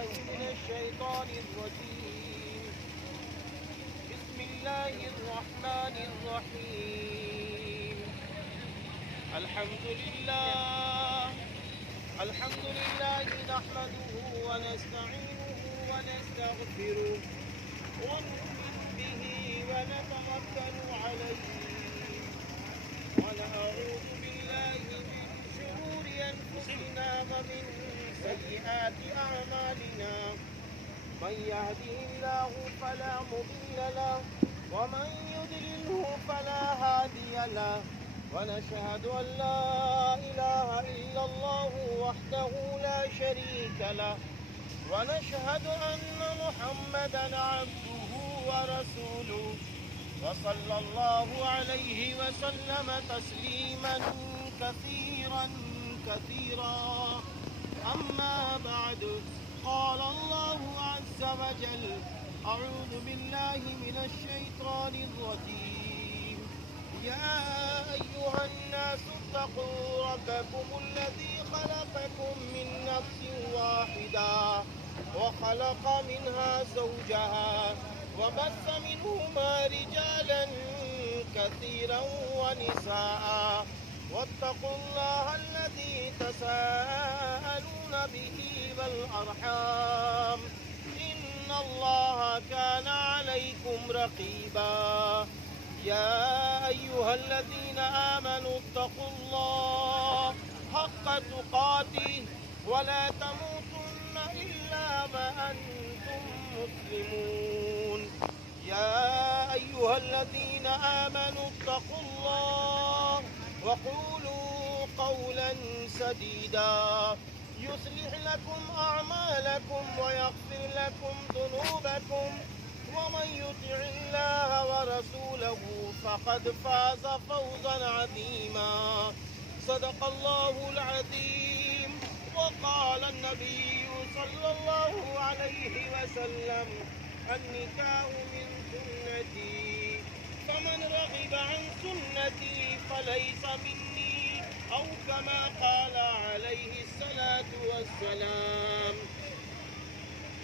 بالله من الشيطان الرجيم. بسم الله الرحمن الرحيم. الحمد لله نحمده ونستعينه ونستغفره ونؤمن به ونتوكل عليه ونعوذ بالله من شرور أنفسنا ومن سيئات أعمالنا. من يهده الله فلا مضل له ومن يضلله فلا هادي له. ونشهد أن لا إله إلا الله وحده لا شريك له. ونشهد أن محمدا عبده ورسوله وصلى الله عليه وسلم تسليما كثيرا كثيرا. أما بعد، قال الله عز وجل: أعوذ بالله من الشيطان الرجيم. يا أيها الناس اتقوا ربكم الذي خلقكم من نفس واحدة وخلق منها زوجها وبث منهما رجالا كثيرا ونساء. واتقوا الله الذي تساءلون به والأرحام إن الله كان عليكم رقيبا. يا أيها الذين آمنوا اتقوا الله حق تقاته ولا تموتن إلا وأنتم مسلمون. يا أيها الذين آمنوا اتقوا الله وقولوا قولا سديدا يصلح لكم أعمالكم ويغفر لكم ذنوبكم ومن يطع الله ورسوله فقد فاز فوزا عظيما. صدق الله العظيم. وقال النبي صلى الله عليه وسلم: النكاح من سنتي فمن رغب عن سنتي فليس مني أو كما قال عليه الصلاة والسلام.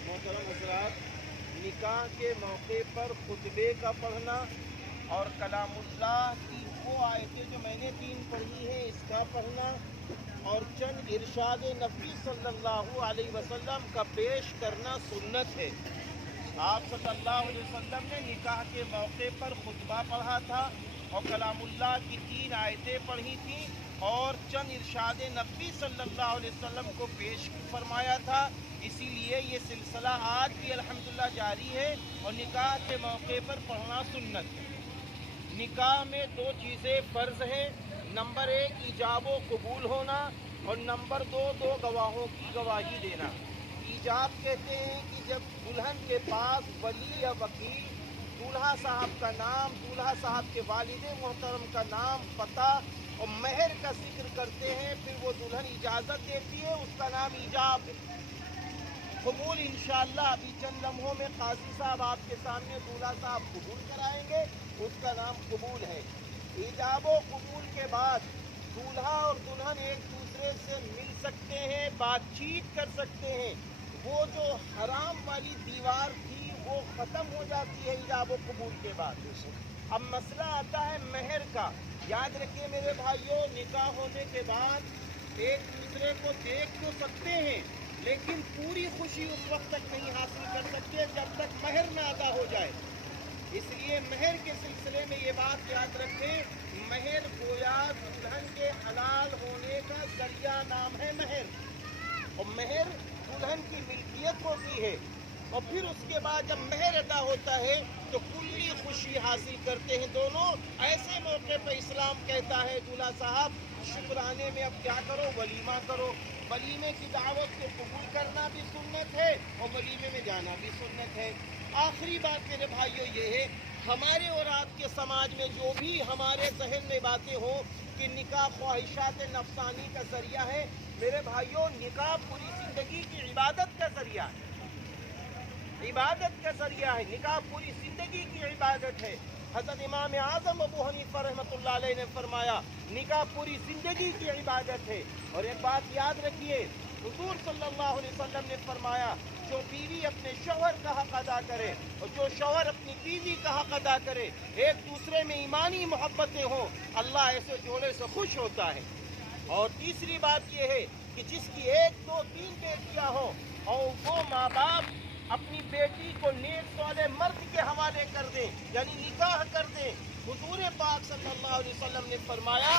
محترم حضرات، نکاح کے موقع پر خطبے کا پڑھنا اور کلام اللہ کی وہ آیتیں جو میں نے 3 پڑھی ہیں اس کا پڑھنا اور چند ارشاد نبی صلی اللہ علیہ وسلم کا پیش کرنا سنت ہے. آپ صلی اللہ علیہ وسلم نے نکاح کے موقع پر خطبہ پڑھا تھا اور کلام اللہ کی 3 آیتیں پڑھی تھیں اور چند ارشاد نبی صلی اللہ علیہ وسلم کو پیش فرمایا تھا. اسی لیے یہ سلسلہ آج بھی الحمدللہ جاری ہے اور نکاح کے موقع پر پڑھنا سنت ہے. نکاح میں 2 چیزیں فرض ہیں. نمبر 1 ایجاب و قبول ہونا اور نمبر 2 2 گواہوں کی گواہی دینا. ایجاب کہتے ہیں کہ جب دلہن کے پاس ولی یا وکیل دولہا صاحب کا نام، دولہا صاحب کے والد محترم کا نام، پتہ اور مہر کا ذکر کرتے ہیں، پھر وہ دلہن اجازت دیتی ہے، اس کا نام ایجاب ہے. قبول انشاءاللہ ابھی چند لمحوں میں قاضی صاحب آپ کے سامنے دولہا صاحب قبول کرائیں گے، اس کا نام قبول ہے. ایجاب و قبول کے بعد دولہا اور دلہن ایک دوسرے سے مل سکتے ہیں، بات چیت کر سکتے ہیں. وہ جو حرام والی دیوار تھی وہ ختم ہو جاتی ہے ایجاب و قبول کے بعد. اب مسئلہ آتا ہے مہر کا. یاد رکھیے میرے بھائیوں، نکاح ہونے کے بعد ایک دوسرے کو دیکھ تو سکتے ہیں لیکن پوری خوشی اس وقت تک نہیں حاصل کر سکتے جب تک مہر نہ ادا ہو جائے. اس لیے مہر کے سلسلے میں یہ بات یاد رکھیں، مہر گویا دلہن کے حلال ہونے کا ذریعہ نام ہے مہر، اور مہر دلہن کی ملکیت ہوتی ہے. اور پھر اس کے بعد جب مہر ادا ہوتا ہے تو کلی خوشی حاصل کرتے ہیں دونوں. ایسے موقع پہ اسلام کہتا ہے دولہا صاحب شکرانے میں اب کیا کرو، ولیمہ کرو. ولیمے کی دعوت کو قبول کرنا بھی سنت ہے اور ولیمے میں جانا بھی سنت ہے. آخری بات میرے بھائیوں یہ ہے، ہمارے اور آپ کے سماج میں جو بھی ہمارے ذہن میں باتیں ہوں کہ نکاح خواہشات نفسانی کا ذریعہ ہے، میرے بھائیوں نکاح پوری زندگی کی عبادت کا ذریعہ ہے. عبادت کا ذریعہ ہے. نکاح پوری زندگی کی عبادت ہے. حضرت امام اعظم ابو حنیفہ رحمۃ اللہ علیہ نے فرمایا نکاح پوری زندگی کی عبادت ہے. اور ایک بات یاد رکھیے، حضور صلی اللہ علیہ وسلم نے فرمایا جو بیوی اپنے شوہر کا حق ادا کرے اور جو شوہر اپنی بیوی کا حق ادا کرے، ایک دوسرے میں ایمانی محبتیں ہوں، اللہ ایسے جوڑے سے خوش ہوتا ہے۔ اور تیسری بات یہ ہے کہ جس کی 1 2 3 بیٹیاں ہوں اور وہ ماں باپ اپنی بیٹی کو نیک صالح مرد کے حوالے کر دیں، یعنی نکاح کر دیں۔ حضور پاک صلی اللہ علیہ وسلم نے فرمایا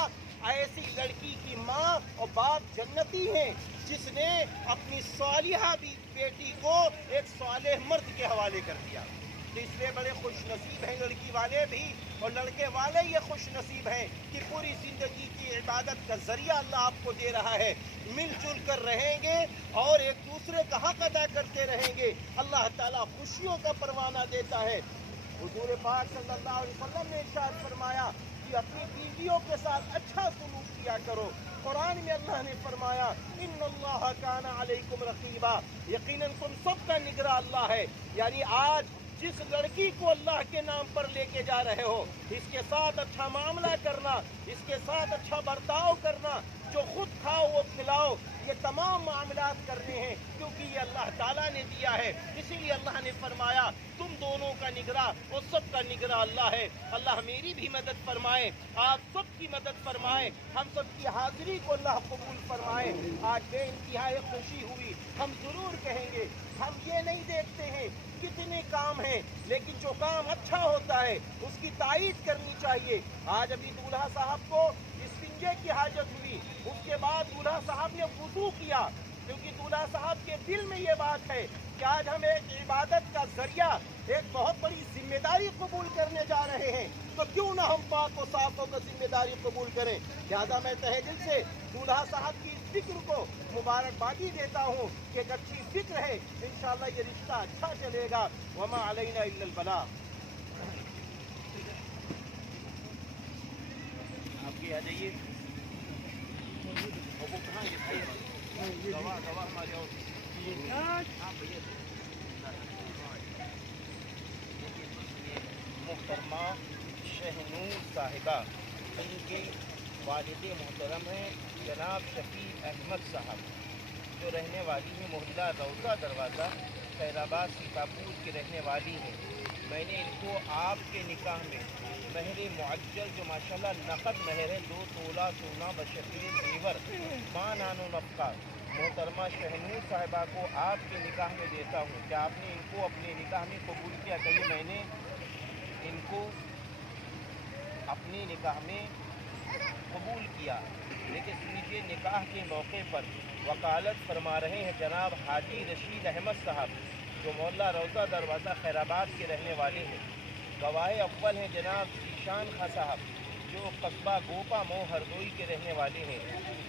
ایسی لڑکی کی ماں اور باپ جنتی ہیں جس نے اپنی صالحہ بیٹی کو ایک صالح مرد کے حوالے کر دیا۔ تو اس لیے بڑے خوش نصیب ہیں لڑکی والے بھی اور لڑکے والے یہ خوش نصیب ہیں کہ پوری زندگی کی عبادت کا ذریعہ اللہ آپ کو دے رہا ہے۔ مل جل کر رہیں گے اور ایک دوسرے کا حق ادا کرتے رہیں گے، اللہ تعالیٰ خوشیوں کا پروانہ دیتا ہے۔ حضور پاک صلی اللہ علیہ وسلم نے ارشاد فرمایا کہ اپنی بیویوں کے ساتھ اچھا سلوک کیا کرو۔ قرآن میں اللہ نے فرمایا ان اللہ کان علیکم رقیبا، یقیناً تم سب کا نگراں اللہ ہے۔ یعنی آج جس لڑکی کو اللہ کے نام پر لے کے جا رہے ہو، اس کے ساتھ اچھا معاملہ کرنا، اس کے ساتھ اچھا برتاؤ کرنا، جو خود کھاؤ وہ کھلاؤ، یہ تمام معاملات کرنے ہیں کیونکہ یہ اللہ تعالیٰ نے دیا ہے۔ اسی لیے اللہ نے فرمایا تم دونوں کا نگراں اور سب کا نگراں اللہ ہے۔ اللہ میری بھی مدد فرمائے، آپ سب کی مدد فرمائے، ہم سب کی حاضری کو اللہ قبول فرمائے۔ آج بے انتہائی خوشی ہوئی، ہم ضرور کہیں گے ہم یہ نہیں دیکھتے ہیں کتنے کام ہیں، لیکن جو کام اچھا ہوتا ہے اس کی تائید کرنی چاہیے۔ آج ابھی دولہا صاحب کو استنجے کی حاجت ہوئی، اس کے بعد دولہا صاحب نے وضو کیا، کیونکہ دولہا صاحب کے دل میں یہ بات ہے کہ آج ہم ایک عبادت کا ذریعہ، ایک بہت بڑی ذمہ داری قبول کرنے جا رہے ہیں، تو کیوں نہ ہم پاک و صاف ہو کر ذمہ داری قبول کریں۔ لہٰذا میں تہہ دل سے دولہا صاحب کی اس فکر کو مبارکبادی دیتا ہوں کہ ایک اچھی فکر ہے، انشاءاللہ یہ رشتہ اچھا چلے گا۔ وما علینا الا البلاغ۔ آپ بھی آ جائیے، وہ کہاں یہ گواہ ہمارے محترمہ شہنور صاحبہ، ان کے والد محترم ہیں جناب شفیع احمد صاحب، جو رہنے والی ہیں محلہ روضہ دروازہ خیر آباد سیتاپور کی رہنے والی ہیں۔ میں نے ان کو آپ کے نکاح میں مہر معجل، جو ماشاءاللہ نقد مہر ہے، 2 تولہ سونا بشکل زیور ماں نان و نفقہ، محترمہ شہنور صاحبہ کو آپ کے نکاح میں دیتا ہوں۔ کیا آپ نے ان کو اپنے نکاح میں قبول کیا؟ کہیے میں نے ان کو اپنے نکاح میں قبول کیا۔ لیکن سنیے، نکاح کے موقع پر وکالت فرما رہے ہیں جناب حاجی رشید احمد صاحب، جو محلہ روضہ دروازہ خیر آباد کے رہنے والے ہیں۔ گواہ اول ہیں جناب ذیشان خاں صاحب، جو قصبہ گوپا مئو ہردوئی کے رہنے والے ہیں۔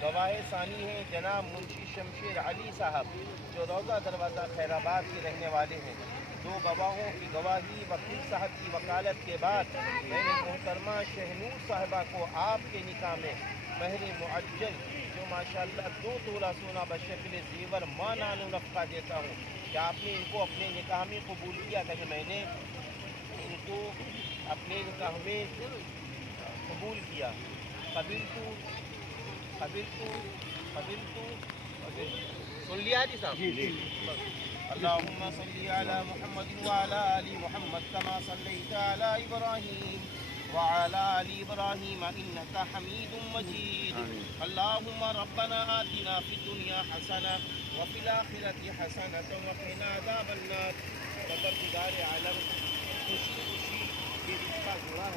گواہ ثانی ہیں جناب منشی شمشیر علی صاحب، جو روضہ دروازہ خیر آباد کے رہنے والے ہیں۔ 2 گواہوں کی گواہی، وکیل صاحب کی وکالت کے بعد میں نے محترمہ شہنور صاحبہ کو آپ کے نکاح میں مہر معجل، جو ماشاءاللہ 2 تولہ سونا بشکل زیور ماں نان و نفقہ دیتا ہوں۔ کیا آپ نے ان کو اپنے نکاح میں قبول کیا؟ کہ میں نے ان کو اپنے نکاح میں قبول کیا۔ سن لیا جی صاحب؟ جی۔ اللہم صلی علی محمد وعلی آل محمد کما صلیت علی ابراہیم وعلی آل ابراہیم انکا حمید مجید۔ اللہم ربنا آتنا فی الدنیا حسنہ وفی الآخرۃ حسنہ وقنا عذاب النار۔ پروردگار عالم، خوشی خوشی یہ رشتہ جوڑا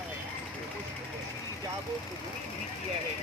ہے، خوشی خوشی ایجاب و قبول بھی کیا ہے،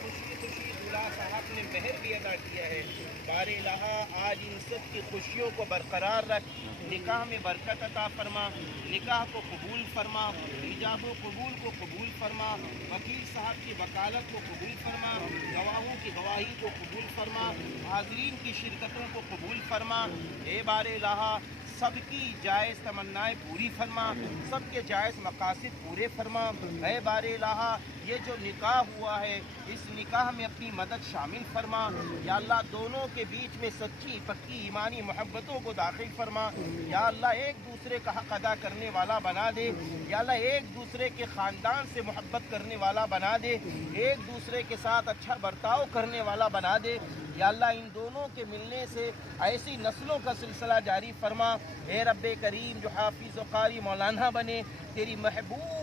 خوشی خوشی دولہا صاحب نے مہر بھی ادا کیا ہے۔ بار الہٰ آج ان سب کی خوشیوں کو برقرار رکھ، نکاح میں برکت عطا فرما، نکاح کو قبول فرما، ایجاب و قبول کو قبول فرما، وکیل صاحب کی وکالت کو قبول فرما، گواہوں کی گواہی کو قبول فرما، حاضرین کی شرکتوں کو قبول فرما۔ اے بار الہٰ سب کی جائز تمنائیں پوری فرما، سب کے جائز مقاصد پورے فرما۔ اے بار الہٰ یہ جو نکاح ہوا ہے اس نکاح میں اپنی مدد شامل فرما یا اللہ، دونوں کے بیچ میں سچی پکی ایمانی محبتوں کو داخل فرما یا اللہ، ایک دوسرے کا حق ادا کرنے والا بنا دے یا اللہ، ایک دوسرے کے خاندان سے محبت کرنے والا بنا دے، ایک دوسرے کے ساتھ اچھا برتاؤ کرنے والا بنا دے یا اللہ، ان دونوں کے ملنے سے ایسی نسلوں کا سلسلہ جاری فرما۔ اے رب کریم، جو حافظ و قاری مولانا بنے، تیری محبوب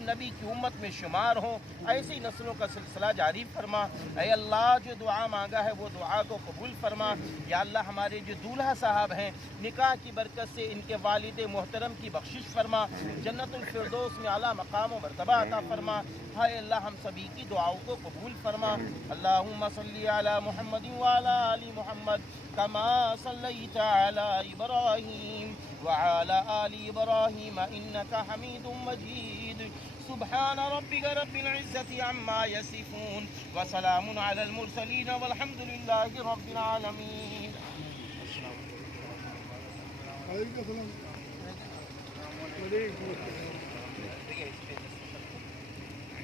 نبی کی امت میں شمار ہوں، ایسی نسلوں کا سلسلہ جاری فرما۔ اے اللہ، جو دعا مانگا ہے وہ دعا کو قبول فرما یا اللہ، ہمارے جو دولہا صاحب ہیں، نکاح کی برکت سے ان کے والد محترم کی بخشش فرما، جنت الفردوس میں اعلیٰ مقام و مرتبہ عطا فرما۔ ہائے اللہ، ہم سبھی کی دعاؤں کو قبول فرما۔ اللہم صلی علی محمد وعلی آل محمد کما صلیت علی ابراہیم وعلی آل ابراہیم انک حمید مجید۔ سبحان ربک رب العزت عما یصفون وسلام علی المرسلین والحمد للہ رب العالمین۔ وعلیکم السلام۔